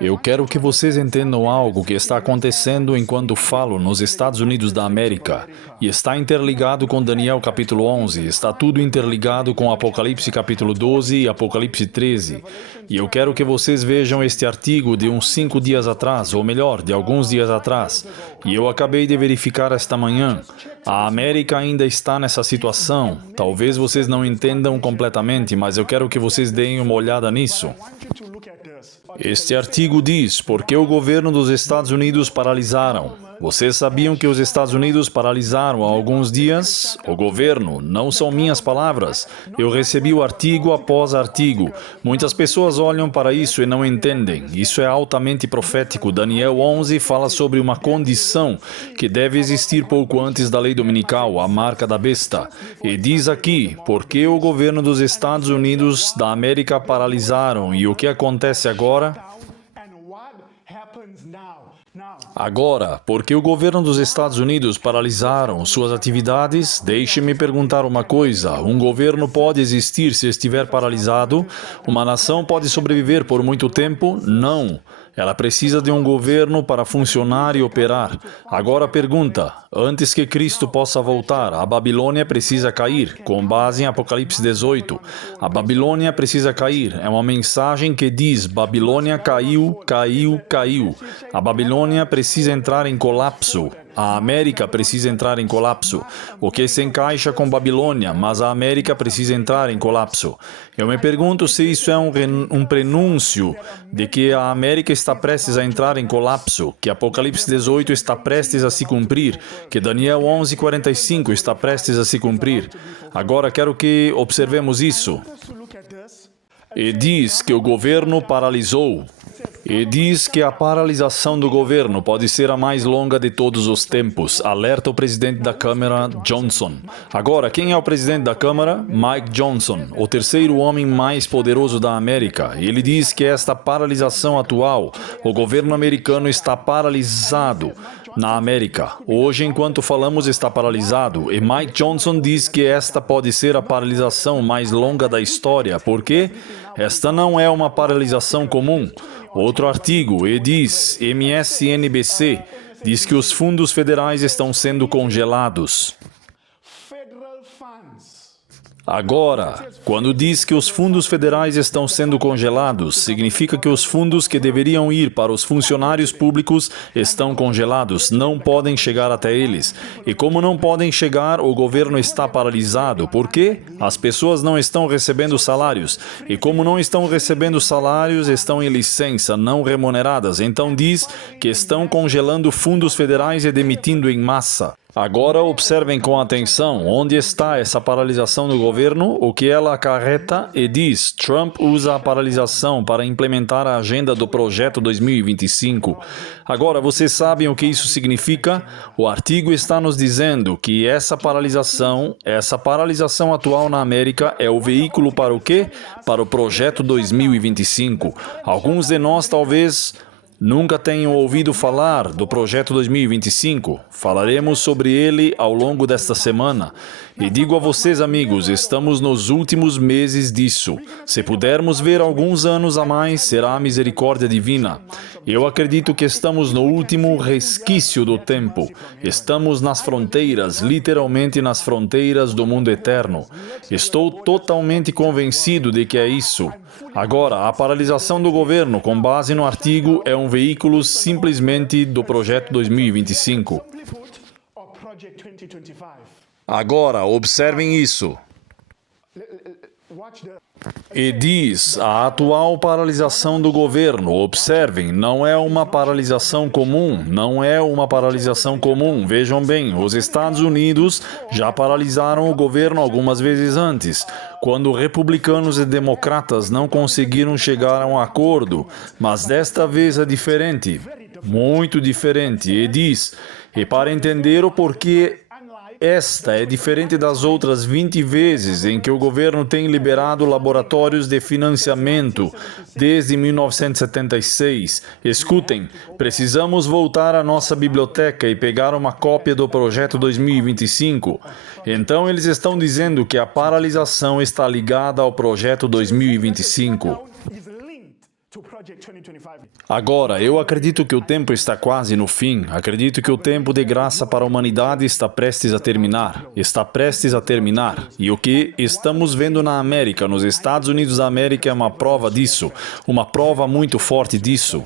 Eu quero que vocês entendam algo que está acontecendo enquanto falo nos Estados Unidos da América. E está interligado com Daniel capítulo 11, está tudo interligado com Apocalipse capítulo 12 e Apocalipse 13. E eu quero que vocês vejam este artigo de uns 5 dias atrás, ou melhor, de alguns dias atrás. E eu acabei de verificar esta manhã. A América ainda está nessa situação. Talvez vocês não entendam completamente, mas eu quero que vocês deem uma olhada nisso. Este artigo diz: por que o governo dos Estados Unidos paralisaram? Vocês sabiam que os Estados Unidos paralisaram há alguns dias? O governo, não são minhas palavras. Eu recebi o artigo após artigo. Muitas pessoas olham para isso e não entendem. Isso é altamente profético. Daniel 11 fala sobre uma condição que deve existir pouco antes da lei dominical, a marca da besta. E diz aqui: por que o governo dos Estados Unidos da América paralisaram? E o que acontece agora? Agora, porque o governo dos Estados Unidos paralisaram suas atividades, deixe-me perguntar uma coisa. Um governo pode existir se estiver paralisado? Uma nação pode sobreviver por muito tempo? Não. Ela precisa de um governo para funcionar e operar. Agora a pergunta: antes que Cristo possa voltar, a Babilônia precisa cair, com base em Apocalipse 18. A Babilônia precisa cair. É uma mensagem que diz: Babilônia caiu, caiu, caiu. A Babilônia precisa entrar em colapso. A América precisa entrar em colapso, o que se encaixa com Babilônia, mas a América precisa entrar em colapso. Eu me pergunto se isso é um prenúncio de que a América está prestes a entrar em colapso, que Apocalipse 18 está prestes a se cumprir, que Daniel 11:45 está prestes a se cumprir. Agora quero que observemos isso. E diz que o governo paralisou. E diz que a paralisação do governo pode ser a mais longa de todos os tempos, alerta o presidente da Câmara, Johnson. Agora, quem é o presidente da Câmara? Mike Johnson, o terceiro homem mais poderoso da América. Ele diz que esta paralisação atual, o governo americano está paralisado na América. Hoje, enquanto falamos, está paralisado. E Mike Johnson diz que esta pode ser a paralisação mais longa da história. Por quê? Esta não é uma paralisação comum. Outro artigo, e diz, MSNBC, diz que os fundos federais estão sendo congelados. Agora, quando diz que os fundos federais estão sendo congelados, significa que os fundos que deveriam ir para os funcionários públicos estão congelados, não podem chegar até eles. E como não podem chegar, o governo está paralisado. Por quê? As pessoas não estão recebendo salários. E como não estão recebendo salários, estão em licença, não remuneradas. Então diz que estão congelando fundos federais e demitindo em massa. Agora observem com atenção onde está essa paralisação do governo, o que ela acarreta, e diz: Trump usa a paralisação para implementar a agenda do Projeto 2025. Agora, vocês sabem o que isso significa? O artigo está nos dizendo que essa paralisação atual na América é o veículo para o quê? Para o Projeto 2025. Alguns de nós talvez nunca tenham ouvido falar do Projeto 2025. Falaremos sobre ele ao longo desta semana. E digo a vocês, amigos, estamos nos últimos meses disso. Se pudermos ver alguns anos a mais, será a misericórdia divina. Eu acredito que estamos no último resquício do tempo. Estamos nas fronteiras, literalmente nas fronteiras do mundo eterno. Estou totalmente convencido de que é isso. Agora, a paralisação do governo, com base no artigo, é um veículo simplesmente do Projeto 2025. Agora, observem isso. E diz, a atual paralisação do governo, observem, não é uma paralisação comum, não é uma paralisação comum. Vejam bem, os Estados Unidos já paralisaram o governo algumas vezes antes, quando republicanos e democratas não conseguiram chegar a um acordo, mas desta vez é diferente, muito diferente. E diz, e para entender o porquê esta é diferente das outras 20 vezes em que o governo tem liberado laboratórios de financiamento desde 1976. Escutem, precisamos voltar à nossa biblioteca e pegar uma cópia do Projeto 2025. Então eles estão dizendo que a paralisação está ligada ao Projeto 2025. Agora, eu acredito que o tempo está quase no fim. Acredito que o tempo de graça para a humanidade está prestes a terminar. Está prestes a terminar. E o que estamos vendo na América, nos Estados Unidos da América, é uma prova disso. Uma prova muito forte disso.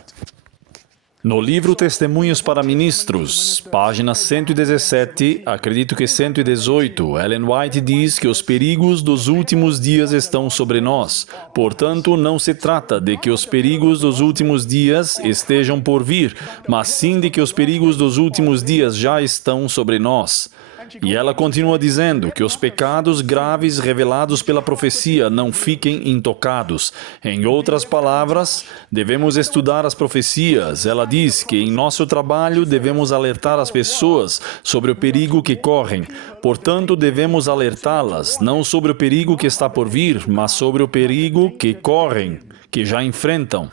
No livro Testemunhos para Ministros, página 117, acredito que 118, Ellen White diz que os perigos dos últimos dias estão sobre nós. Portanto, não se trata de que os perigos dos últimos dias estejam por vir, mas sim de que os perigos dos últimos dias já estão sobre nós. E ela continua dizendo que os pecados graves revelados pela profecia não fiquem intocados. Em outras palavras, devemos estudar as profecias. Ela diz que em nosso trabalho devemos alertar as pessoas sobre o perigo que correm. Portanto, devemos alertá-las, não sobre o perigo que está por vir, mas sobre o perigo que correm, que já enfrentam.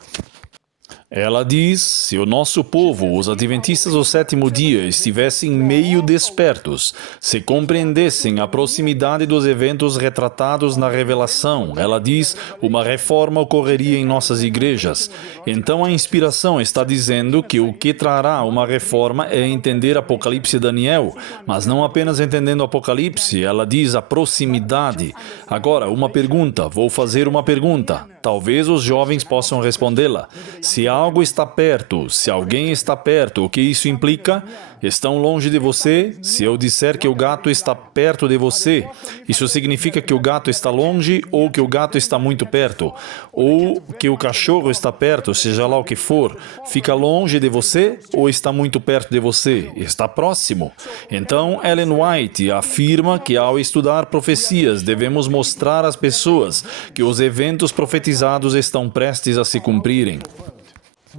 Ela diz, se o nosso povo, os adventistas do sétimo dia, estivessem meio despertos, se compreendessem a proximidade dos eventos retratados na revelação, ela diz, uma reforma ocorreria em nossas igrejas. Então a inspiração está dizendo que o que trará uma reforma é entender Apocalipse e Daniel, mas não apenas entendendo Apocalipse, ela diz a proximidade. Agora, uma pergunta, vou fazer uma pergunta. Talvez os jovens possam respondê-la. Se algo está perto, se alguém está perto, o que isso implica? Estão longe de você? Se eu disser que o gato está perto de você, isso significa que o gato está longe ou que o gato está muito perto? Ou que o cachorro está perto, seja lá o que for, fica longe de você ou está muito perto de você? Está próximo. Então, Ellen White afirma que ao estudar profecias, devemos mostrar às pessoas que os eventos profetizados estão prestes a se cumprirem.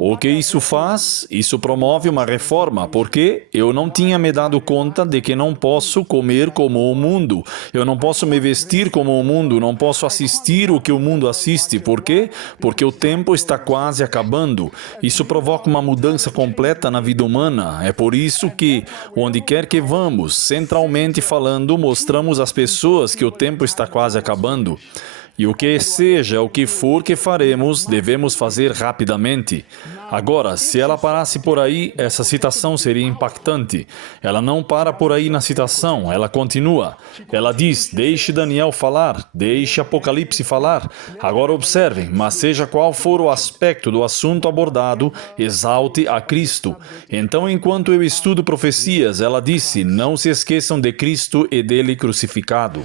O que isso faz? Isso promove uma reforma, porque eu não tinha me dado conta de que não posso comer como o mundo. Eu não posso me vestir como o mundo, não posso assistir o que o mundo assiste. Por quê? Porque o tempo está quase acabando. Isso provoca uma mudança completa na vida humana. É por isso que, onde quer que vamos, centralmente falando, mostramos às pessoas que o tempo está quase acabando. E o que seja o que for que faremos, devemos fazer rapidamente. Agora, se ela parasse por aí, essa citação seria impactante. Ela não para por aí na citação, ela continua. Ela diz, deixe Daniel falar, deixe Apocalipse falar. Agora observem, mas seja qual for o aspecto do assunto abordado, exalte a Cristo. Então, enquanto eu estudo profecias, ela disse, não se esqueçam de Cristo e dele crucificado.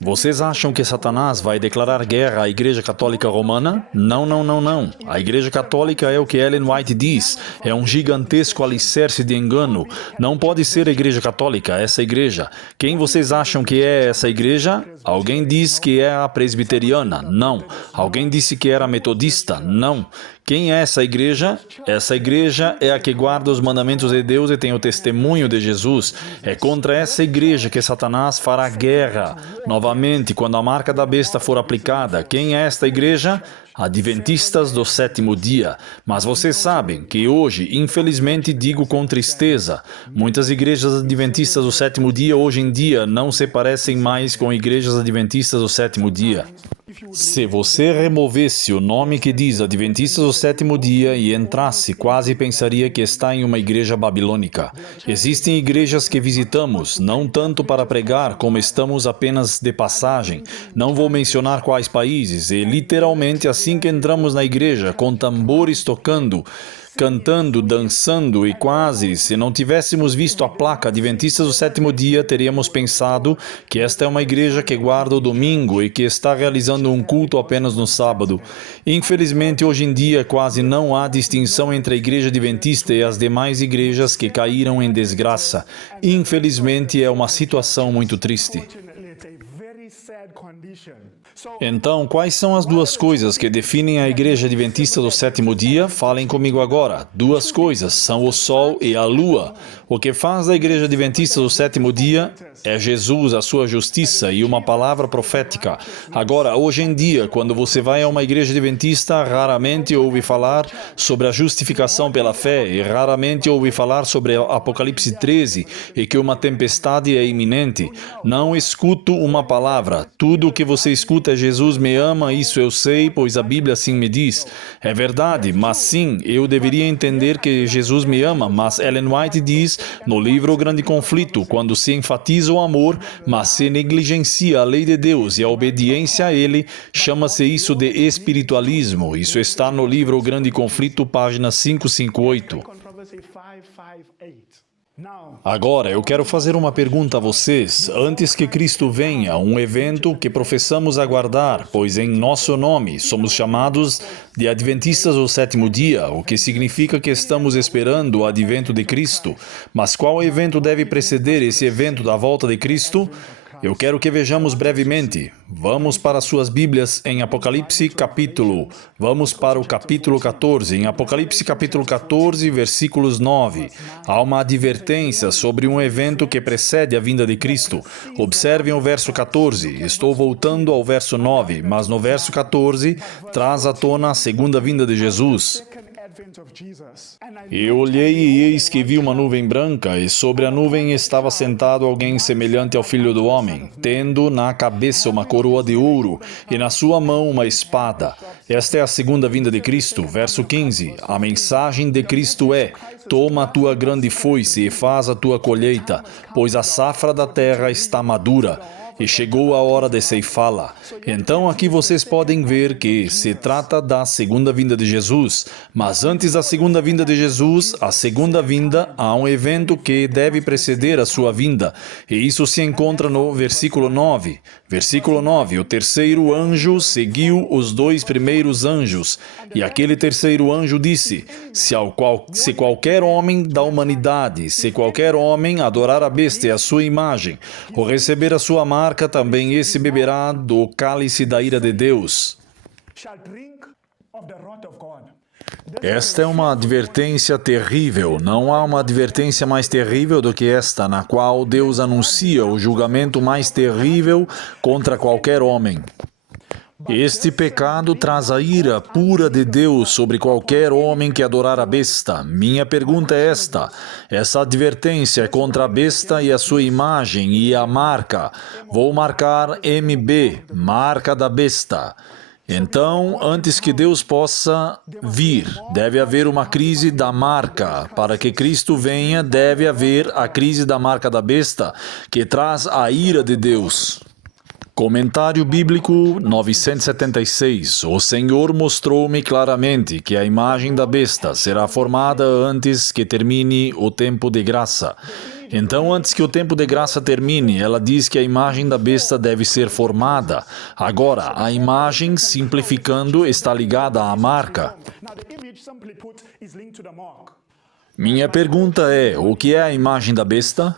Vocês acham que Satanás vai declarar guerra à Igreja Católica Romana? Não, não, não, não. A Igreja Católica é o que Ellen White diz. É um gigantesco alicerce de engano. Não pode ser a Igreja Católica, essa igreja. Quem vocês acham que é essa igreja? Alguém diz que é a presbiteriana? Não. Alguém disse que era metodista? Não. Quem é essa igreja? Essa igreja é a que guarda os mandamentos de Deus e tem o testemunho de Jesus. É contra essa igreja que Satanás fará guerra. Novamente, quando a marca da besta for aplicada. Quem é esta igreja? Adventistas do sétimo dia. Mas vocês sabem que hoje, infelizmente, digo com tristeza, muitas igrejas adventistas do sétimo dia hoje em dia não se parecem mais com igrejas adventistas do sétimo dia. Se você removesse o nome que diz Adventistas do sétimo dia e entrasse, quase pensaria que está em uma igreja babilônica. Existem igrejas que visitamos, não tanto para pregar, como estamos apenas de passagem. Não vou mencionar quais países, e literalmente assim que entramos na igreja, com tambores tocando, cantando, dançando e quase, se não tivéssemos visto a placa Adventistas do sétimo dia, teríamos pensado que esta é uma igreja que guarda o domingo e que está realizando um culto apenas no sábado. Infelizmente, hoje em dia, quase não há distinção entre a igreja adventista e as demais igrejas que caíram em desgraça. Infelizmente, é uma situação muito triste. Então, quais são as duas coisas que definem a Igreja Adventista do sétimo dia? Falem comigo agora. Duas coisas são o sol e a lua. O que faz da Igreja Adventista do sétimo dia é Jesus, a sua justiça e uma palavra profética. Agora, hoje em dia, quando você vai a uma igreja adventista, raramente ouve falar sobre a justificação pela fé e raramente ouve falar sobre Apocalipse 13 e que uma tempestade é iminente. Não escuto uma palavra. Tudo o que você escuta escuta, Jesus me ama, isso eu sei, pois a Bíblia assim me diz. É verdade, mas sim, eu deveria entender que Jesus me ama, mas Ellen White diz no livro O Grande Conflito, quando se enfatiza o amor, mas se negligencia a lei de Deus e a obediência a Ele, chama-se isso de espiritualismo. Isso está no livro O Grande Conflito, página 558. Agora, eu quero fazer uma pergunta a vocês. Antes que Cristo venha, um evento que professamos aguardar, pois em nosso nome somos chamados de Adventistas do Sétimo Dia, o que significa que estamos esperando o advento de Cristo. Mas qual evento deve preceder esse evento da volta de Cristo? Eu quero que vejamos brevemente. Vamos para suas Bíblias em Apocalipse capítulo. Vamos para o capítulo 14. Em Apocalipse capítulo 14, versículos 9. Há uma advertência sobre um evento que precede a vinda de Cristo. Observem o verso 14. Estou voltando ao verso 9, mas no verso 14 traz à tona a segunda vinda de Jesus. Eu olhei e eis que vi uma nuvem branca, e sobre a nuvem estava sentado alguém semelhante ao Filho do Homem, tendo na cabeça uma coroa de ouro, e na sua mão uma espada. Esta é a segunda vinda de Cristo. Verso 15. A mensagem de Cristo é: toma a tua grande foice e faz a tua colheita, pois a safra da terra está madura. E chegou a hora de ceifá-la. Então aqui vocês podem ver que se trata da segunda vinda de Jesus, mas antes da segunda vinda de Jesus, a segunda vinda, há um evento que deve preceder a sua vinda, e isso se encontra no versículo 9. Versículo 9, o terceiro anjo seguiu os dois primeiros anjos, e aquele terceiro anjo disse: se qualquer homem da humanidade, se qualquer homem adorar a besta e a sua imagem, ou receber a sua marca, também esse beberá do cálice da ira de Deus. Esta é uma advertência terrível. Não há uma advertência mais terrível do que esta, na qual Deus anuncia o julgamento mais terrível contra qualquer homem. Este pecado traz a ira pura de Deus sobre qualquer homem que adorar a besta. Minha pergunta é esta: essa advertência é contra a besta e a sua imagem e a marca. Vou marcar MB, marca da besta. Então, antes que Deus possa vir, deve haver uma crise da marca. Para que Cristo venha, deve haver a crise da marca da besta, que traz a ira de Deus. Comentário Bíblico 976. O Senhor mostrou-me claramente que a imagem da besta será formada antes que termine o tempo de graça. Então, antes que o tempo de graça termine, ela diz que a imagem da besta deve ser formada. Agora, a imagem, simplificando, está ligada à marca. Minha pergunta é: o que é a imagem da besta?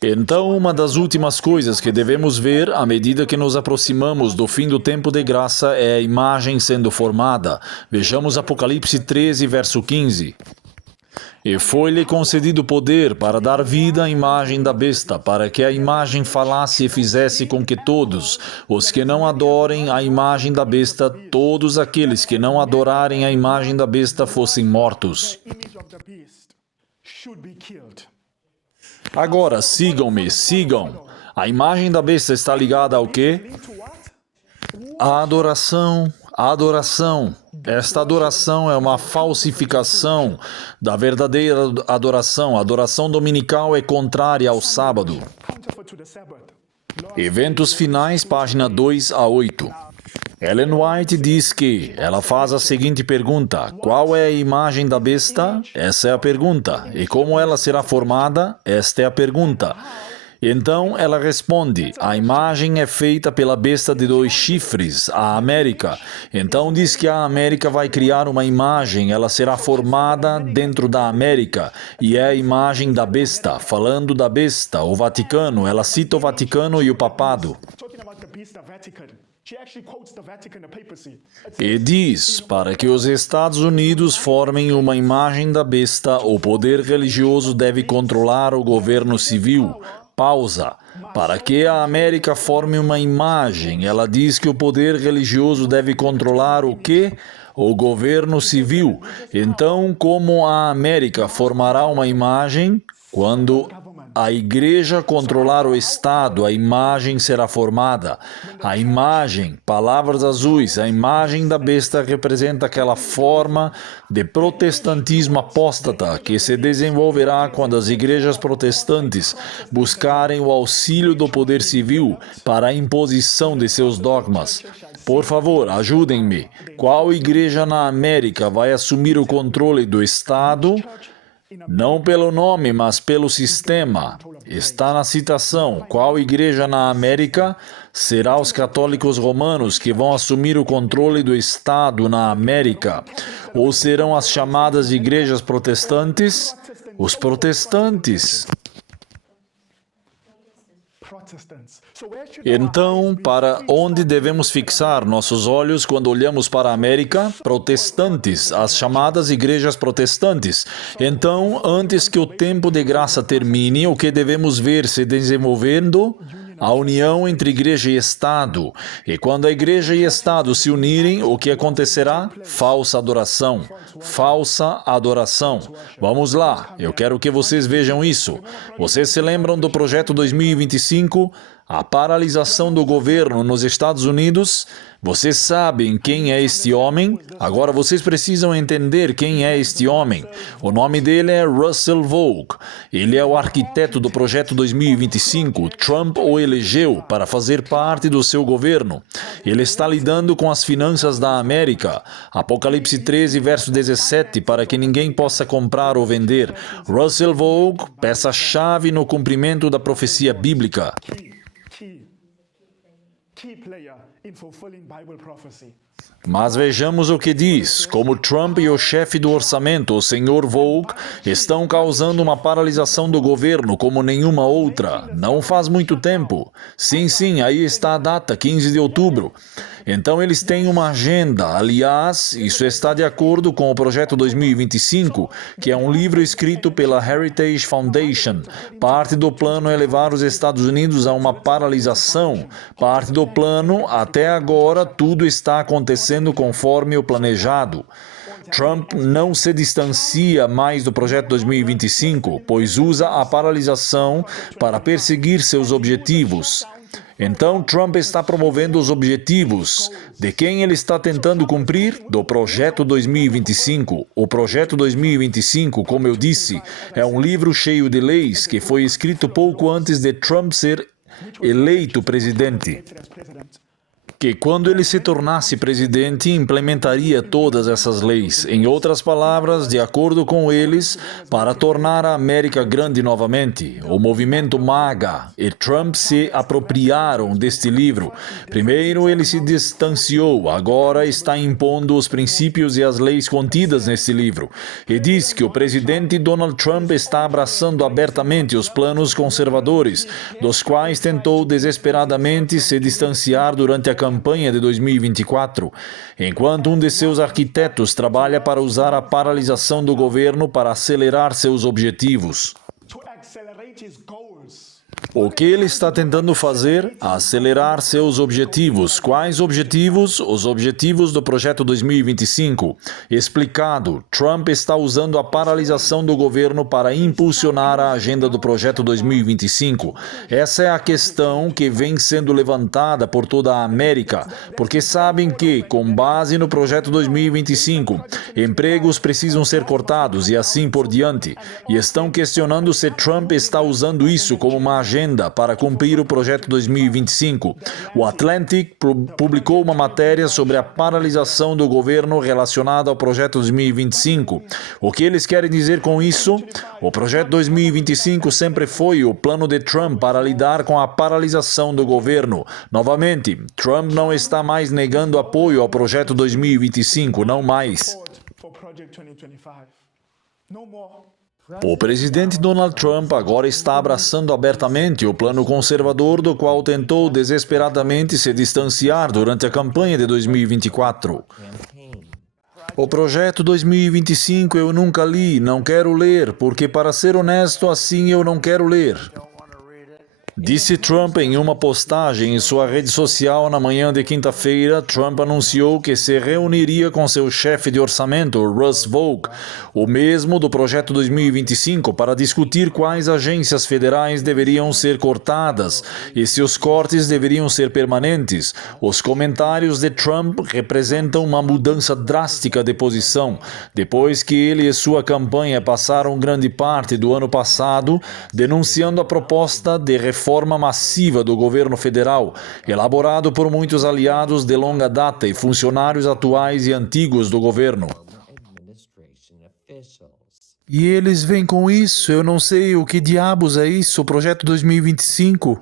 Então, uma das últimas coisas que devemos ver à medida que nos aproximamos do fim do tempo de graça é a imagem sendo formada. Vejamos Apocalipse 13, verso 15. E foi-lhe concedido poder para dar vida à imagem da besta, para que a imagem falasse e fizesse com que todos os que não adorem a imagem da besta, todos aqueles que não adorarem a imagem da besta, fossem mortos. Agora, sigam-me, sigam. A imagem da besta está ligada ao quê? A adoração, a adoração. Esta adoração é uma falsificação da verdadeira adoração. A adoração dominical é contrária ao sábado. Eventos finais, página 2 a 8. Ellen White diz que ela faz a seguinte pergunta: qual é a imagem da besta? Essa é a pergunta. E como ela será formada? Esta é a pergunta. Então ela responde: a imagem é feita pela besta de 2 chifres, a América. Então diz que a América vai criar uma imagem, ela será formada dentro da América, e é a imagem da besta. Falando da besta, o Vaticano, ela cita o Vaticano e o papado. E diz, para que os Estados Unidos formem uma imagem da besta, o poder religioso deve controlar o governo civil. Pausa. Para que a América forme uma imagem, ela diz que o poder religioso deve controlar o quê? O governo civil. Então, como a América formará uma imagem? Quando a igreja controlar o Estado, a imagem será formada. A imagem, palavras azuis, a imagem da besta representa aquela forma de protestantismo apóstata que se desenvolverá quando as igrejas protestantes buscarem o auxílio do poder civil para a imposição de seus dogmas. Por favor, ajudem-me. Qual igreja na América vai assumir o controle do Estado? Não pelo nome, mas pelo sistema. Está na citação. Qual igreja na América? Será os católicos romanos que vão assumir o controle do Estado na América? Ou serão as chamadas igrejas protestantes? Os protestantes. Então, para onde devemos fixar nossos olhos quando olhamos para a América? Protestantes, as chamadas igrejas protestantes. Então, antes que o tempo de graça termine, o que devemos ver se desenvolvendo? A união entre igreja e Estado. E quando a igreja e Estado se unirem, o que acontecerá? Falsa adoração. Falsa adoração. Vamos lá, eu quero que vocês vejam isso. Vocês se lembram do projeto 2025? A paralisação do governo nos Estados Unidos? Vocês sabem quem é este homem? Agora vocês precisam entender quem é este homem. O nome dele é Russell Vought. Ele é o arquiteto do projeto 2025. Trump o elegeu para fazer parte do seu governo. Ele está lidando com as finanças da América. Apocalipse 13, verso 17, para que ninguém possa comprar ou vender. Russell Vought, peça-chave no cumprimento da profecia bíblica. Key player in fulfilling Bible prophecy. Mas vejamos o que diz. Como Trump e o chefe do orçamento, o Sr. Vought, estão causando uma paralisação do governo como nenhuma outra. Não faz muito tempo. Sim, aí está a data, 15 de outubro. Então eles têm uma agenda. Aliás, isso está de acordo com o projeto 2025, que é um livro escrito pela Heritage Foundation. Parte do plano é levar os Estados Unidos a uma paralisação. Parte do plano, até agora, tudo está acontecendo conforme o planejado. Trump não se distancia mais do projeto 2025, pois usa a paralisação para perseguir seus objetivos. Então, Trump está promovendo os objetivos. De quem ele está tentando cumprir? Do projeto 2025. O projeto 2025, como eu disse, é um livro cheio de leis que foi escrito pouco antes de Trump ser eleito presidente. Que quando ele se tornasse presidente, implementaria todas essas leis. Em outras palavras, de acordo com eles, para tornar a América grande novamente. O movimento MAGA e Trump se apropriaram deste livro. Primeiro ele se distanciou, agora está impondo os princípios e as leis contidas neste livro. E diz que o presidente Donald Trump está abraçando abertamente os planos conservadores, dos quais tentou desesperadamente se distanciar durante a campanha de 2024, enquanto um de seus arquitetos trabalha para usar a paralisação do governo para acelerar seus objetivos. To accelerate his goals. O que ele está tentando fazer? Acelerar seus objetivos. Quais objetivos? Os objetivos do projeto 2025. Explicado, Trump está usando a paralisação do governo para impulsionar a agenda do projeto 2025. Essa é a questão que vem sendo levantada por toda a América, porque sabem que, com base no projeto 2025, empregos precisam ser cortados e assim por diante, e estão questionando se Trump está usando isso como uma agenda para cumprir o projeto 2025. O Atlantic publicou uma matéria sobre a paralisação do governo relacionada ao projeto 2025. O que eles querem dizer com isso? O projeto 2025 sempre foi o plano de Trump para lidar com a paralisação do governo. Novamente, Trump não está mais negando apoio ao projeto 2025, não mais. For Project 2025. No more. O presidente Donald Trump agora está abraçando abertamente o plano conservador do qual tentou desesperadamente se distanciar durante a campanha de 2024. O projeto 2025 eu nunca li, não quero ler, porque para ser honesto, assim eu não quero ler. Disse Trump em uma postagem em sua rede social na manhã de quinta-feira. Trump anunciou que se reuniria com seu chefe de orçamento, Russ Vought, o mesmo do projeto 2025, para discutir quais agências federais deveriam ser cortadas e se os cortes deveriam ser permanentes. Os comentários de Trump representam uma mudança drástica de posição, depois que ele e sua campanha passaram grande parte do ano passado denunciando a proposta de reforma massiva do governo federal, elaborado por muitos aliados de longa data e funcionários atuais e antigos do governo. E eles vêm com isso, eu não sei o que diabos é isso, o projeto 2025.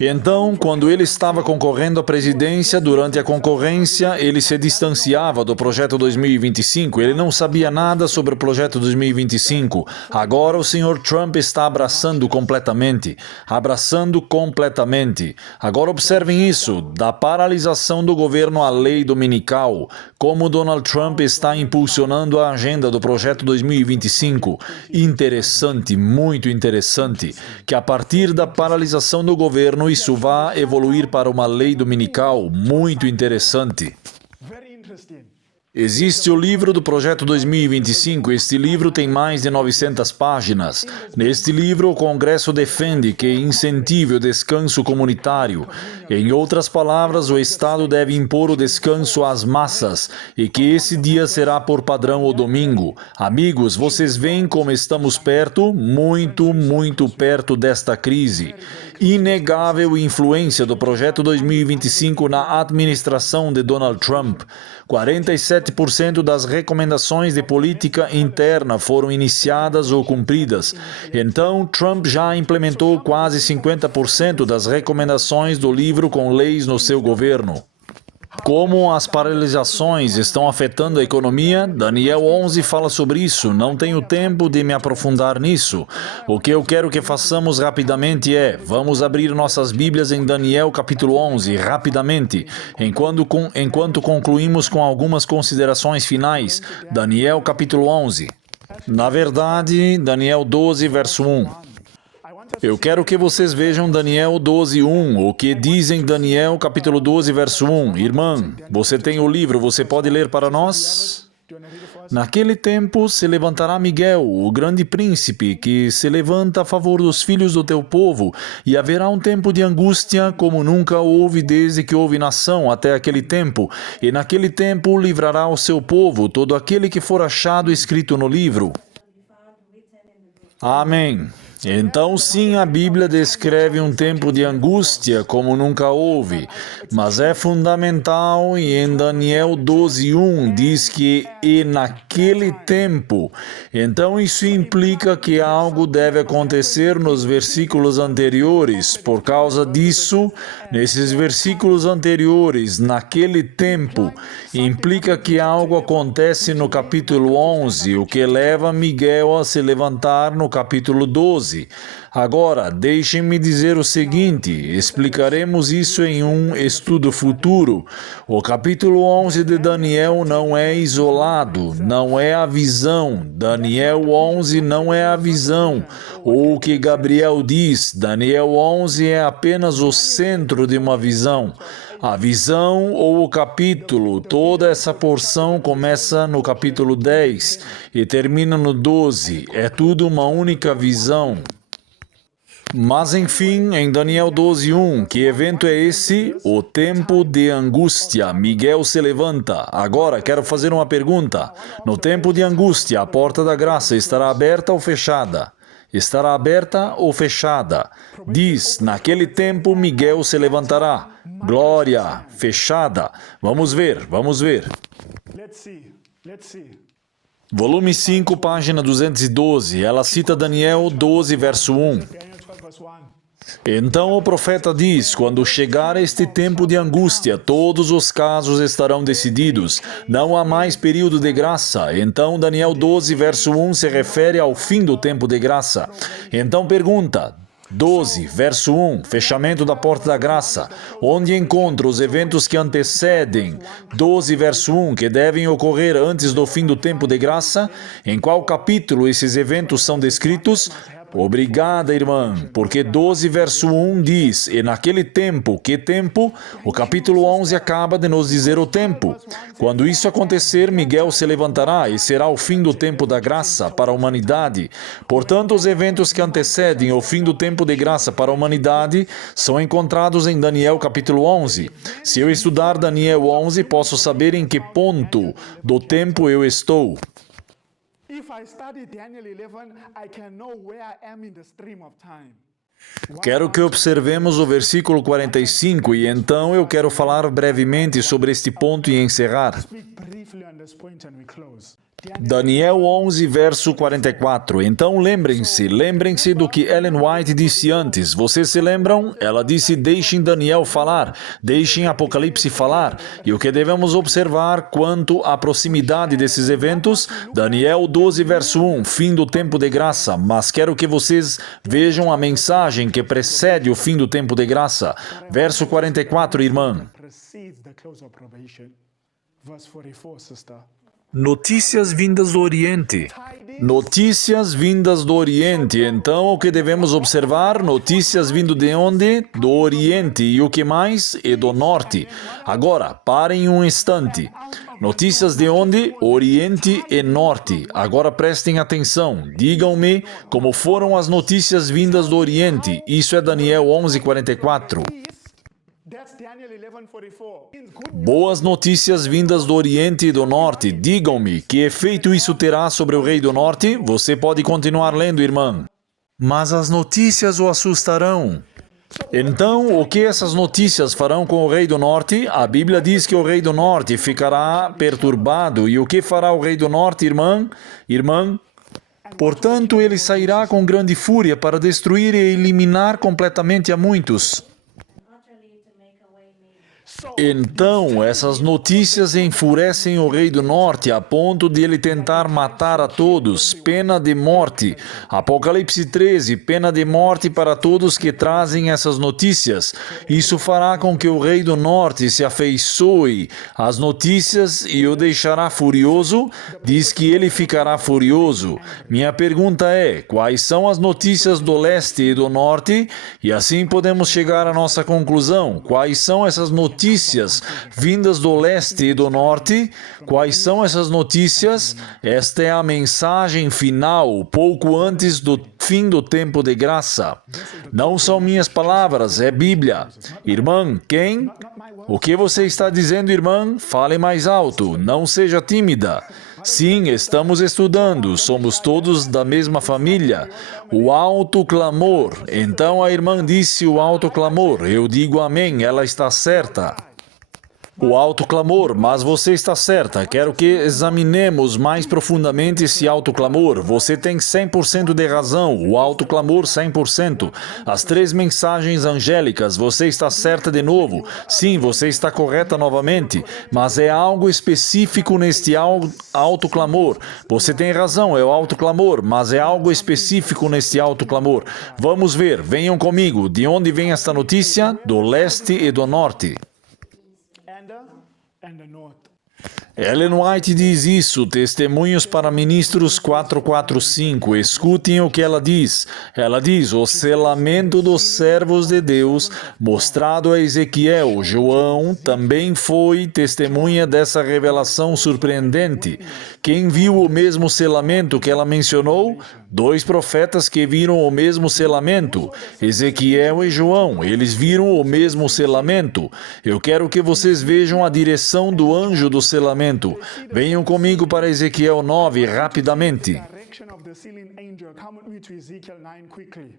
Então, quando ele estava concorrendo à presidência, durante a concorrência, ele se distanciava do projeto 2025. Ele não sabia nada sobre o projeto 2025. Agora o Sr. Trump está abraçando completamente. Abraçando completamente. Agora observem isso, da paralisação do governo à lei dominical, como Donald Trump está impulsionando a agenda do projeto 2025. Interessante, muito interessante, que a partir da paralisação do governo, isso vai evoluir para uma lei dominical muito interessante. Very interesting. Existe o livro do Projeto 2025. Este livro tem mais de 900 páginas. Neste livro, o Congresso defende que incentive o descanso comunitário. Em outras palavras, o Estado deve impor o descanso às massas e que esse dia será por padrão o domingo. Amigos, vocês veem como estamos perto, muito, muito perto desta crise. Inegável influência do Projeto 2025 na administração de Donald Trump. 47% das recomendações de política interna foram iniciadas ou cumpridas. Então, Trump já implementou quase 50% das recomendações do livro com leis no seu governo. Como as paralisações estão afetando a economia, Daniel 11 fala sobre isso. Não tenho tempo de me aprofundar nisso. O que eu quero que façamos rapidamente é, vamos abrir nossas Bíblias em Daniel capítulo 11, rapidamente, enquanto concluímos com algumas considerações finais. Daniel capítulo 11. Na verdade, Daniel 12, verso 1. Eu quero que vocês vejam Daniel 12:1, o que diz em Daniel capítulo 12, verso 1. Irmã, você tem o livro, você pode ler para nós? Naquele tempo se levantará Miguel, o grande príncipe, que se levanta a favor dos filhos do teu povo, e haverá um tempo de angústia como nunca houve desde que houve nação até aquele tempo, e naquele tempo livrará o seu povo, todo aquele que for achado escrito no livro. Amém. Então, sim, a Bíblia descreve um tempo de angústia como nunca houve, mas é fundamental e em Daniel 12:1 diz que e naquele tempo. Então, isso implica que algo deve acontecer nos versículos anteriores. Por causa disso, nesses versículos anteriores, naquele tempo, implica que algo acontece no capítulo 11, o que leva Miguel a se levantar no capítulo 12. Agora, deixem-me dizer o seguinte, explicaremos isso em um estudo futuro. O capítulo 11 de Daniel não é isolado, não é a visão. Daniel 11 não é a visão. Ou o que Gabriel diz, Daniel 11 é apenas o centro de uma visão. A visão ou o capítulo, toda essa porção começa no capítulo 10 e termina no 12. É tudo uma única visão. Mas enfim, em Daniel 12:1, que evento é esse? O tempo de angústia. Miguel se levanta. Agora, quero fazer uma pergunta. No tempo de angústia, a porta da graça estará aberta ou fechada? Estará aberta ou fechada? Diz, naquele tempo Miguel se levantará. Glória, fechada. Vamos ver, vamos ver. Let's see. Volume 5, página 212. Ela cita Daniel 12, verso 1. Daniel 12, verse 1. Então o profeta diz, quando chegar este tempo de angústia, todos os casos estarão decididos. Não há mais período de graça. Então Daniel 12, verso 1 se refere ao fim do tempo de graça. Então pergunta, 12, verso 1, fechamento da porta da graça, onde encontra os eventos que antecedem 12, verso 1, que devem ocorrer antes do fim do tempo de graça? Em qual capítulo esses eventos são descritos? Obrigada, irmã, porque 12 verso 1 diz, e naquele tempo, que tempo? O capítulo 11 acaba de nos dizer o tempo. Quando isso acontecer, Miguel se levantará e será o fim do tempo da graça para a humanidade. Portanto, os eventos que antecedem o fim do tempo de graça para a humanidade são encontrados em Daniel capítulo 11. Se eu estudar Daniel 11, posso saber em que ponto do tempo eu estou. If I study Daniel 11, I can know where I am in the stream of time. Quero que observemos o versículo 45 e então eu quero falar brevemente sobre este ponto e encerrar. Speak briefly on this point and we close. Daniel 11, verso 44. Então lembrem-se do que Ellen White disse antes. Vocês se lembram? Ela disse, deixem Daniel falar, deixem Apocalipse falar. E o que devemos observar quanto à proximidade desses eventos? Daniel 12, verso 1, fim do tempo de graça. Mas quero que vocês vejam a mensagem que precede o fim do tempo de graça. Verso 44, irmã. Precedes the close of probation. Verse 44, sister. Notícias vindas do Oriente. Notícias vindas do Oriente. Então, o que devemos observar? Notícias vindo de onde? Do Oriente. E o que mais? E do Norte. Agora, parem um instante. Notícias de onde? Oriente e Norte. Agora prestem atenção. Digam-me como foram as notícias vindas do Oriente. Isso é Daniel 11:44. That's Daniel 11:44. Boas notícias vindas do Oriente e do Norte. Digam-me, que efeito isso terá sobre o rei do Norte? Você pode continuar lendo, irmã. Mas as notícias o assustarão. Então, o que essas notícias farão com o rei do Norte? A Bíblia diz que o rei do Norte ficará perturbado. E o que fará o rei do Norte, irmã? Irmã? Portanto, ele sairá com grande fúria para destruir e eliminar completamente a muitos. Então, essas notícias enfurecem o rei do norte a ponto de ele tentar matar a todos, pena de morte. Apocalipse 13, pena de morte para todos que trazem essas notícias. Isso fará com que o rei do norte se afeiçoe às notícias e o deixará furioso. Diz que ele ficará furioso. Minha pergunta é, quais são as notícias do leste e do norte? E assim podemos chegar à nossa conclusão. Quais são essas notícias vindas do leste e do norte? Quais são essas notícias? Esta é a mensagem final, pouco antes do fim do tempo de graça. Não são minhas palavras, é Bíblia. Irmã, quem? O que você está dizendo, irmã? Fale mais alto, não seja tímida. Sim, estamos estudando, somos todos da mesma família. O alto clamor. Então a irmã disse o alto clamor. Eu digo amém, ela está certa. O alto clamor, mas você está certa. Quero que examinemos mais profundamente esse alto clamor. Você tem 100% de razão. O alto clamor, 100%. As 3 mensagens angélicas, você está certa de novo. Sim, você está correta novamente. Mas é algo específico neste alto clamor. Você tem razão, é o alto clamor, mas é algo específico neste alto clamor. Vamos ver, venham comigo. De onde vem esta notícia? Do leste e do norte. And the north. Ellen White diz isso, Testemunhos para Ministros 445. Escutem o que ela diz. Ela diz, o selamento dos servos de Deus, mostrado a Ezequiel. João também foi testemunha dessa revelação surpreendente. Quem viu o mesmo selamento que ela mencionou? 2 profetas que viram o mesmo selamento, Ezequiel e João. Eles viram o mesmo selamento. Eu quero que vocês vejam a direção do anjo do selamento. Venham comigo para Ezequiel 9 rapidamente. Direction of the sealing angel. Come with me to Ezekiel 9 quickly.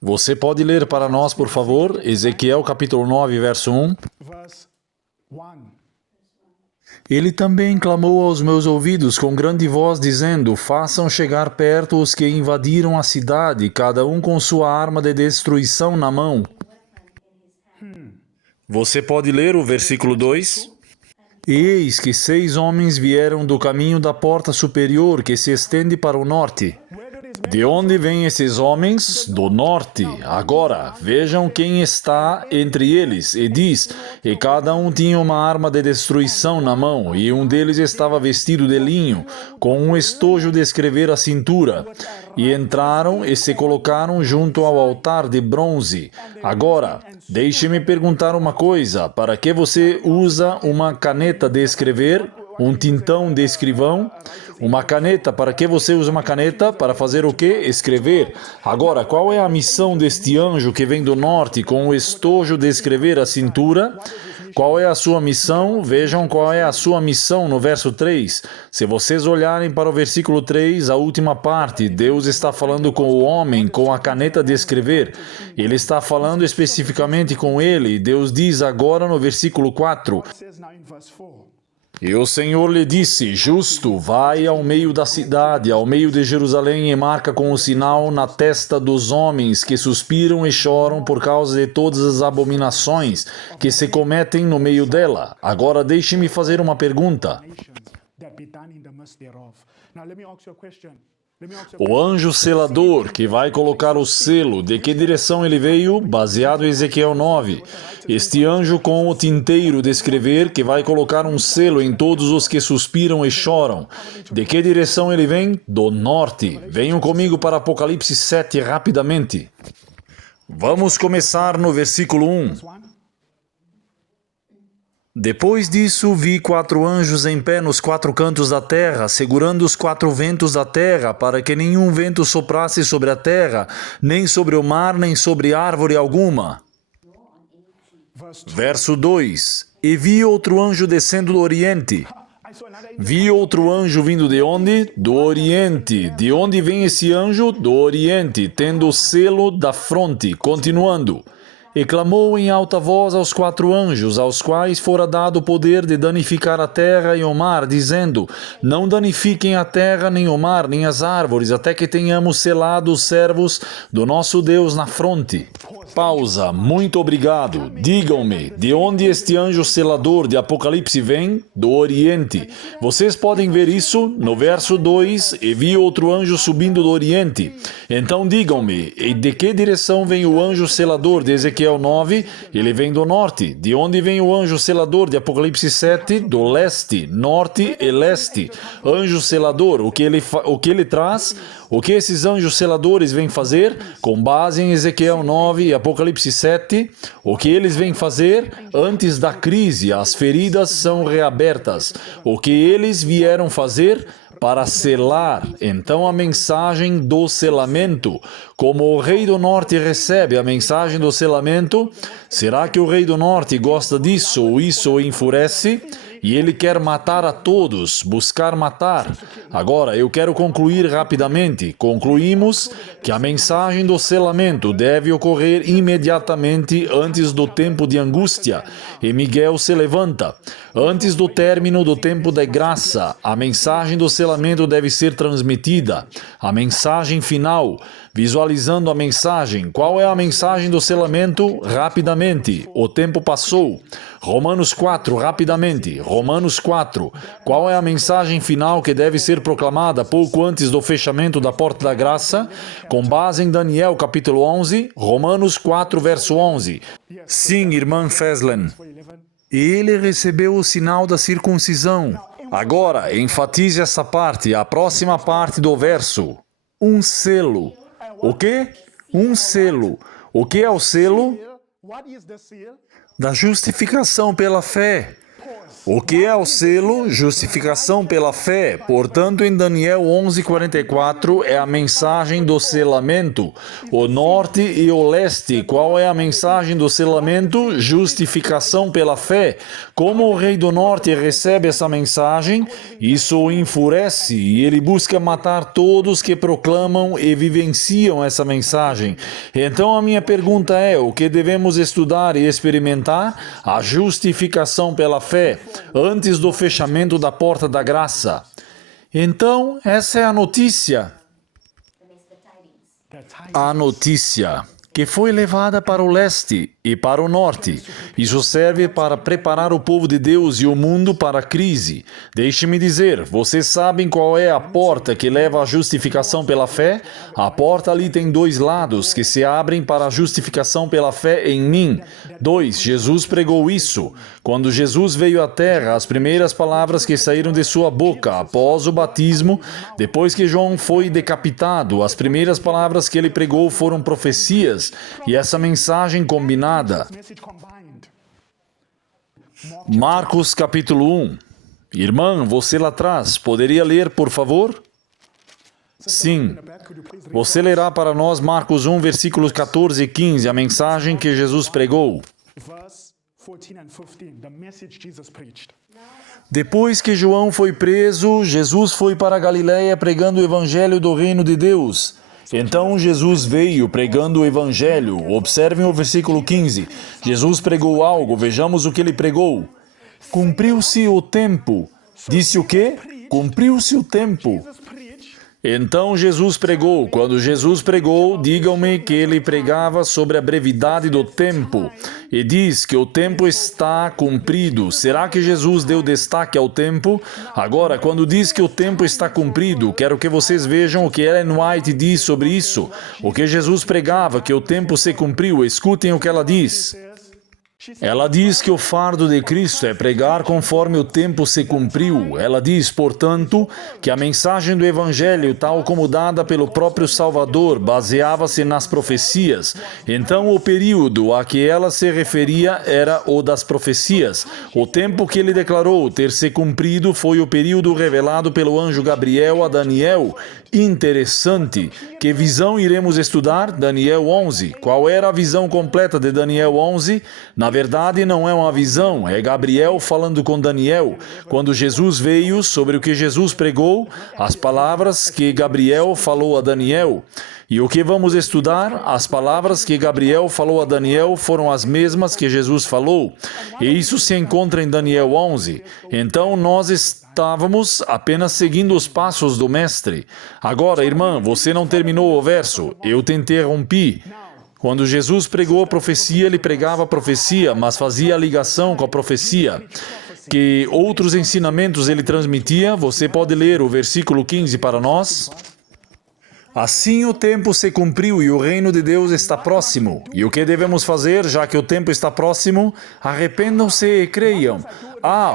Você pode ler para nós, por favor, Ezequiel capítulo 9, verso 1. Verse 1. Ele também clamou aos meus ouvidos com grande voz, dizendo, façam chegar perto os que invadiram a cidade, cada um com sua arma de destruição na mão. Você pode ler o versículo 2? Eis que 6 homens vieram do caminho da porta superior que se estende para o norte. De onde vêm esses homens? Do norte. Agora, vejam quem está entre eles. E diz, e cada um tinha uma arma de destruição na mão, e um deles estava vestido de linho, com um estojo de escrever à cintura. E entraram e se colocaram junto ao altar de bronze. Agora, deixe-me perguntar uma coisa. Para que você usa uma caneta de escrever? Um tintão de escrivão? Uma caneta, para que você usa uma caneta? Para fazer o quê? Escrever. Agora, qual é a missão deste anjo que vem do norte com o estojo de escrever à cintura? Qual é a sua missão? Vejam qual é a sua missão no verso 3. Se vocês olharem para o versículo 3, a última parte, Deus está falando com o homem com a caneta de escrever. Ele está falando especificamente com ele. Deus diz agora no versículo 4. E o Senhor lhe disse, justo, vai ao meio da cidade, ao meio de Jerusalém, e marca com o sinal na testa dos homens que suspiram e choram por causa de todas as abominações que se cometem no meio dela. Agora deixe-me fazer uma pergunta. O anjo selador que vai colocar o selo, de que direção ele veio? Baseado em Ezequiel 9. Este anjo com o tinteiro de escrever que vai colocar um selo em todos os que suspiram e choram. De que direção ele vem? Do norte. Venham comigo para Apocalipse 7 rapidamente. Vamos começar no versículo 1. Depois disso, vi 4 anjos em pé nos 4 cantos da terra, segurando os 4 ventos da terra, para que nenhum vento soprasse sobre a terra, nem sobre o mar, nem sobre árvore alguma. Verso 2. E vi outro anjo descendo do oriente. Vi outro anjo vindo de onde? Do oriente. De onde vem esse anjo? Do oriente, tendo o selo da fronte. Continuando. E clamou em alta voz aos 4 anjos, aos quais fora dado o poder de danificar a terra e o mar, dizendo, não danifiquem a terra, nem o mar, nem as árvores, até que tenhamos selado os servos do nosso Deus na fronte. Pausa. Muito obrigado. Digam-me, de onde este anjo selador de Apocalipse vem? Do Oriente. Vocês podem ver isso no verso 2, e vi outro anjo subindo do Oriente. Então digam-me, e de que direção vem o anjo selador de Ezequiel 9? Ele vem do norte. De onde vem o anjo selador de Apocalipse 7? Do leste, norte e leste. Anjo selador, o que ele traz? O que esses anjos seladores vêm fazer? Com base em Ezequiel 9 e Apocalipse 7, o que eles vêm fazer? Antes da crise, as feridas são reabertas. O que eles vieram fazer? Para selar. Então a mensagem do selamento. Como o rei do norte recebe a mensagem do selamento, será que o rei do norte gosta disso ou isso o enfurece? E ele quer matar a todos, buscar matar. Agora, eu quero concluir rapidamente. Concluímos que a mensagem do selamento deve ocorrer imediatamente antes do tempo de angústia. E Miguel se levanta. Antes do término do tempo da graça, a mensagem do selamento deve ser transmitida. A mensagem final. Visualizando a mensagem. Qual é a mensagem do selamento? Rapidamente. O tempo passou. Romanos 4, rapidamente. Romanos 4. Qual é a mensagem final que deve ser proclamada pouco antes do fechamento da porta da graça? Com base em Daniel capítulo 11, Romanos 4, verso 11. Sim, irmã Feslen. Ele recebeu o sinal da circuncisão. Agora, enfatize essa parte, a próxima parte do verso. Um selo. O quê? Um selo. O que é o selo? Da justificação pela fé. O que é o selo? Justificação pela fé. Portanto, em Daniel 11:44 é a mensagem do selamento. O norte e o leste. Qual é a mensagem do selamento? Justificação pela fé. Como o rei do norte recebe essa mensagem, isso o enfurece e ele busca matar todos que proclamam e vivenciam essa mensagem. Então a minha pergunta é, o que devemos estudar e experimentar? A justificação pela fé. Antes do fechamento da porta da graça. Então, essa é a notícia. A notícia. que foi levada para o leste e para o norte. Isso serve para preparar o povo de Deus e o mundo para a crise. Deixe-me dizer, vocês sabem qual é a porta que leva à justificação pela fé? A porta ali tem dois lados que se abrem para a justificação pela fé em mim. 2. Jesus pregou isso. Quando Jesus veio à terra, as primeiras palavras que saíram de sua boca após o batismo, depois que João foi decapitado, as primeiras palavras que ele pregou foram profecias e essa mensagem combinada. Marcos capítulo 1. Irmã, você lá atrás, poderia ler, por favor? Sim. Você lerá para nós Marcos 1, versículos 14 e 15, a mensagem que Jesus pregou. Depois que João foi preso, Jesus foi para a Galiléia pregando o evangelho do reino de Deus. Então Jesus veio pregando o evangelho. Observem o versículo 15. Jesus pregou algo, vejamos o que ele pregou. Cumpriu-se o tempo. Disse o quê? Cumpriu-se o tempo. Então Jesus pregou. Quando Jesus pregou, digam-me que ele pregava sobre a brevidade do tempo. E diz que o tempo está cumprido. Será que Jesus deu destaque ao tempo? Agora, quando diz que o tempo está cumprido, quero que vocês vejam o que Ellen White diz sobre isso. O que Jesus pregava, que o tempo se cumpriu. Escutem o que ela diz. Ela diz que o fardo de Cristo é pregar conforme o tempo se cumpriu. Ela diz, portanto, que a mensagem do Evangelho, tal como dada pelo próprio Salvador, baseava-se nas profecias. Então, o período a que ela se referia era o das profecias. O tempo que ele declarou ter se cumprido foi o período revelado pelo anjo Gabriel a Daniel. Interessante. Que visão iremos estudar? Daniel 11. Qual era a visão completa de Daniel 11? Na verdade, não é uma visão, é Gabriel falando com Daniel. Quando Jesus veio, sobre o que Jesus pregou, as palavras que Gabriel falou a Daniel. E o que vamos estudar? As palavras que Gabriel falou a Daniel foram as mesmas que Jesus falou. E isso se encontra em Daniel 11. Então, nós estávamos apenas seguindo os passos do Mestre. Agora, irmã, você não terminou o verso. Eu te interrompi. Quando Jesus pregou a profecia, ele pregava a profecia, mas fazia a ligação com a profecia. Que outros ensinamentos ele transmitia? Você pode ler o versículo 15 para nós? Assim o tempo se cumpriu e o reino de Deus está próximo. E o que devemos fazer, já que o tempo está próximo? Arrependam-se e creiam.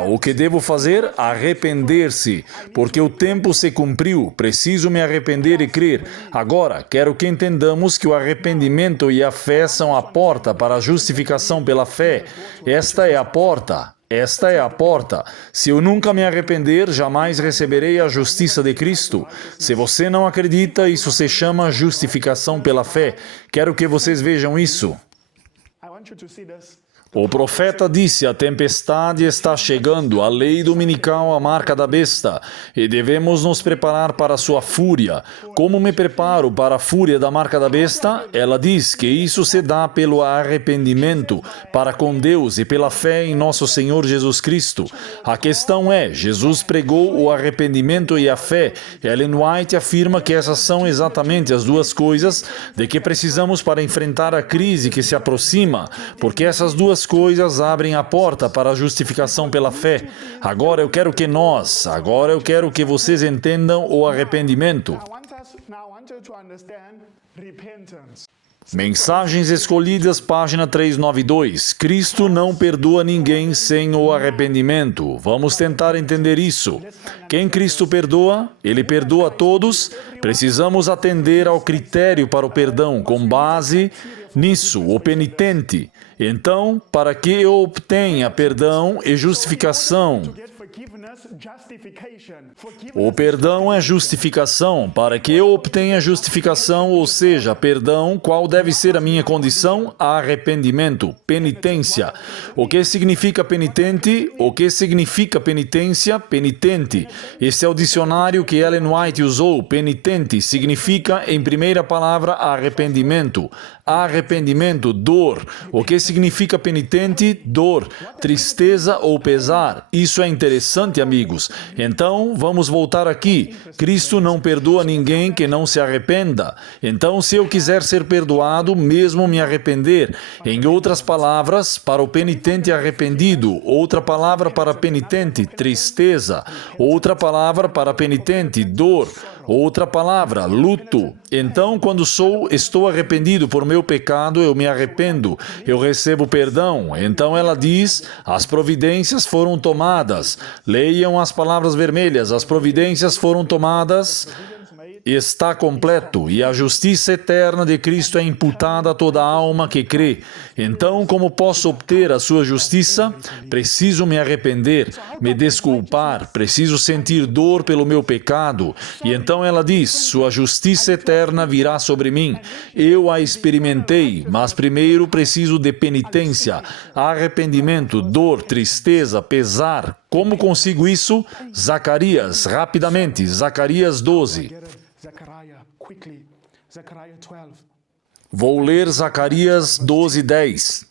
O que devo fazer? Arrepender-se, porque o tempo se cumpriu. Preciso me arrepender e crer. Agora, quero que entendamos que o arrependimento e a fé são a porta para a justificação pela fé. Esta é a porta. Esta é a porta. Se eu nunca me arrepender, jamais receberei a justiça de Cristo. Se você não acredita, isso se chama justificação pela fé. Quero que vocês vejam isso. O profeta disse, a tempestade está chegando, a lei dominical, a marca da besta, e devemos nos preparar para a sua fúria. Como me preparo para a fúria da marca da besta? Ela diz que isso se dá pelo arrependimento para com Deus e pela fé em nosso Senhor Jesus Cristo. A questão é, Jesus pregou o arrependimento e a fé. Ellen White afirma que essas são exatamente as duas coisas de que precisamos para enfrentar a crise que se aproxima, porque essas duas coisas abrem a porta para a justificação pela fé. Agora eu quero que vocês entendam o arrependimento. Mensagens Escolhidas, página 392. Cristo não perdoa ninguém sem o arrependimento. Vamos tentar entender isso. Quem Cristo perdoa? Ele perdoa a todos. Precisamos atender ao critério para o perdão, com base nisso, o penitente. Então, para que eu obtenha perdão e justificação, o perdão é justificação. Para que eu obtenha justificação, ou seja, perdão, qual deve ser a minha condição? Arrependimento, penitência. O que significa penitente? O que significa penitência? Penitente. Esse é o dicionário que Ellen White usou. Penitente significa, em primeira palavra, arrependimento. Arrependimento, dor. O que significa penitente? Dor, tristeza ou pesar. Isso é interessante interessante, amigos. Então, vamos voltar aqui. Cristo não perdoa ninguém que não se arrependa. Então, se eu quiser ser perdoado, mesmo me arrepender. Em outras palavras, para o penitente arrependido, outra palavra para penitente, tristeza. Outra palavra para penitente, dor. Outra palavra, luto. Então, quando estou arrependido por meu pecado, eu me arrependo, eu recebo perdão. Então ela diz, as providências foram tomadas. Leiam as palavras vermelhas, as providências foram tomadas. Está completo, e a justiça eterna de Cristo é imputada a toda alma que crê. Então, como posso obter a sua justiça? Preciso me arrepender, me desculpar, preciso sentir dor pelo meu pecado. E então ela diz, sua justiça eterna virá sobre mim. Eu a experimentei, mas primeiro preciso de penitência, arrependimento, dor, tristeza, pesar. Como consigo isso? Zacarias, rapidamente, Zacarias 12. Zechariah, quickly. Zechariah 12. Vou ler Zacarias 12:10.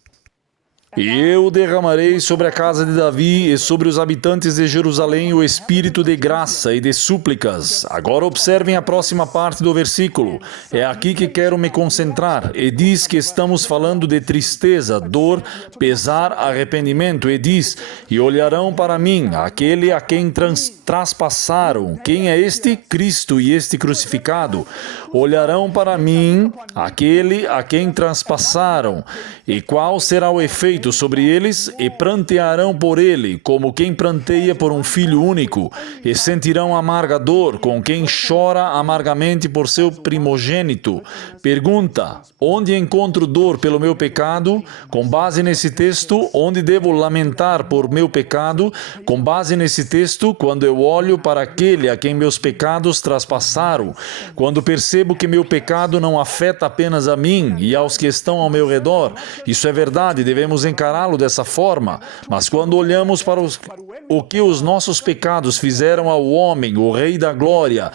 E eu derramarei sobre a casa de Davi e sobre os habitantes de Jerusalém o espírito de graça e de súplicas. Agora observem a próxima parte do versículo. É aqui que quero me concentrar. E diz que estamos falando de tristeza, dor, pesar, arrependimento. E diz, e olharão para mim, aquele a quem traspassaram. Quem é este? Cristo e este crucificado. Olharão para mim, aquele a quem traspassaram. E qual será o efeito sobre eles? E prantearão por ele, como quem pranteia por um filho único, e sentirão amarga dor, com quem chora amargamente por seu primogênito. Pergunta, onde encontro dor pelo meu pecado? Com base nesse texto, onde devo lamentar por meu pecado? Com base nesse texto, quando eu olho para aquele a quem meus pecados traspassaram, quando percebo que meu pecado não afeta apenas a mim e aos que estão ao meu redor. Isso é verdade, devemos encará-lo dessa forma, mas quando olhamos para o que os nossos pecados fizeram ao homem, o Rei da Glória,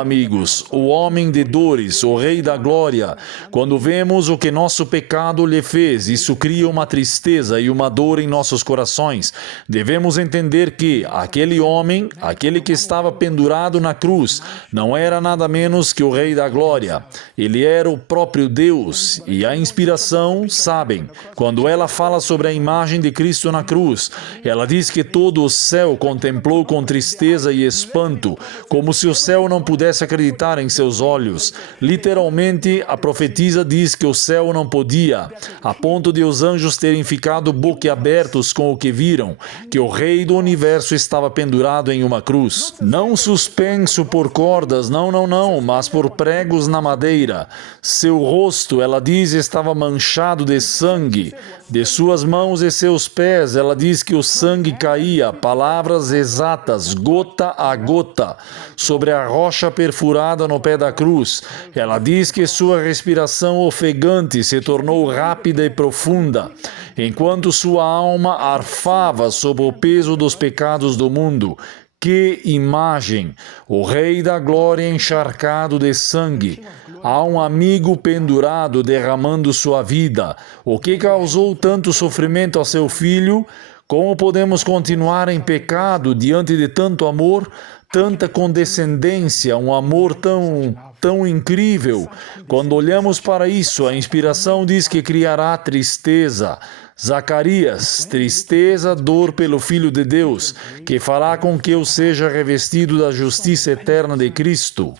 amigos, o homem de dores, o Rei da Glória, quando vemos o que nosso pecado lhe fez, isso cria uma tristeza e uma dor em nossos corações. Devemos entender que aquele homem, aquele que estava pendurado na cruz, não era nada menos que o Rei da Glória. Ele era o próprio Deus, e a inspiração, sabem, quando ela fala sobre a imagem de Cristo na cruz, ela diz que todo o céu contemplou com tristeza e espanto, como se o céu não pudesse acreditar em seus olhos. Literalmente, a profetisa diz que o céu não podia, a ponto de os anjos terem ficado boquiabertos com o que viram, que o Rei do Universo estava pendurado em uma cruz. Não suspenso por cordas, não, mas por pregos na madeira. Seu rosto, ela diz, estava manchado de sangue. De suas mãos e seus pés, ela diz que o sangue caía, palavras exatas, gota a gota, sobre a rocha perfurada no pé da cruz. Ela diz que sua respiração ofegante se tornou rápida e profunda, enquanto sua alma arfava sob o peso dos pecados do mundo. Que imagem! O Rei da Glória encharcado de sangue. Há um amigo pendurado derramando sua vida. O que causou tanto sofrimento a seu filho? Como podemos continuar em pecado diante de tanto amor, tanta condescendência, um amor tão incrível? Quando olhamos para isso, a inspiração diz que criará tristeza. Zacarias, tristeza, dor pelo Filho de Deus, que fará com que eu seja revestido da justiça eterna de Cristo.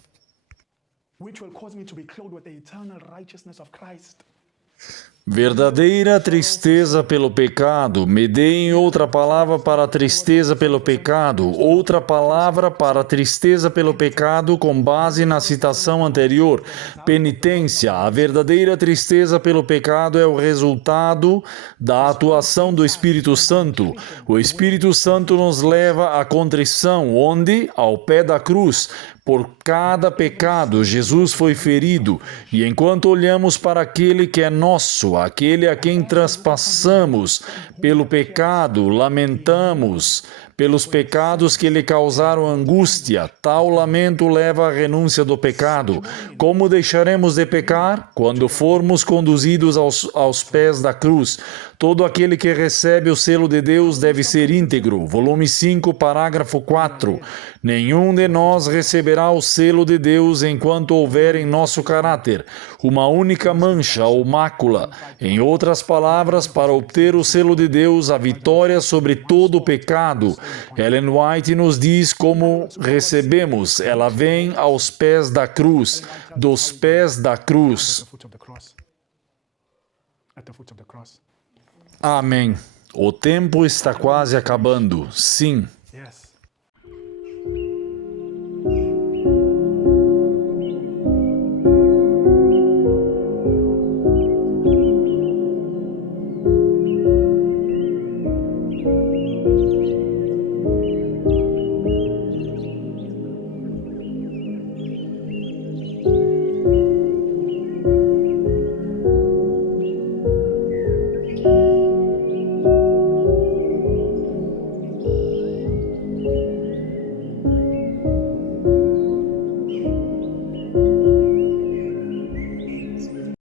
Which will cause me to be clothed with the eternal righteousness of Christ. Verdadeira tristeza pelo pecado. Me deem outra palavra para a tristeza pelo pecado. Outra palavra para a tristeza pelo pecado com base na citação anterior. Penitência. A verdadeira tristeza pelo pecado é o resultado da atuação do Espírito Santo. O Espírito Santo nos leva à contrição, onde, ao pé da cruz, por cada pecado, Jesus foi ferido, e enquanto olhamos para aquele que é nosso, aquele a quem traspassamos pelo pecado, lamentamos, pelos pecados que lhe causaram angústia. Tal lamento leva à renúncia do pecado. Como deixaremos de pecar? Quando formos conduzidos aos pés da cruz. Todo aquele que recebe o selo de Deus deve ser íntegro. Volume 5, parágrafo 4. Nenhum de nós receberá o selo de Deus enquanto houver em nosso caráter uma única mancha ou mácula. Em outras palavras, para obter o selo de Deus, a vitória sobre todo o pecado. Ellen White nos diz como recebemos. Ela vem aos pés da cruz, dos pés da cruz. Amém. O tempo está quase acabando. Sim,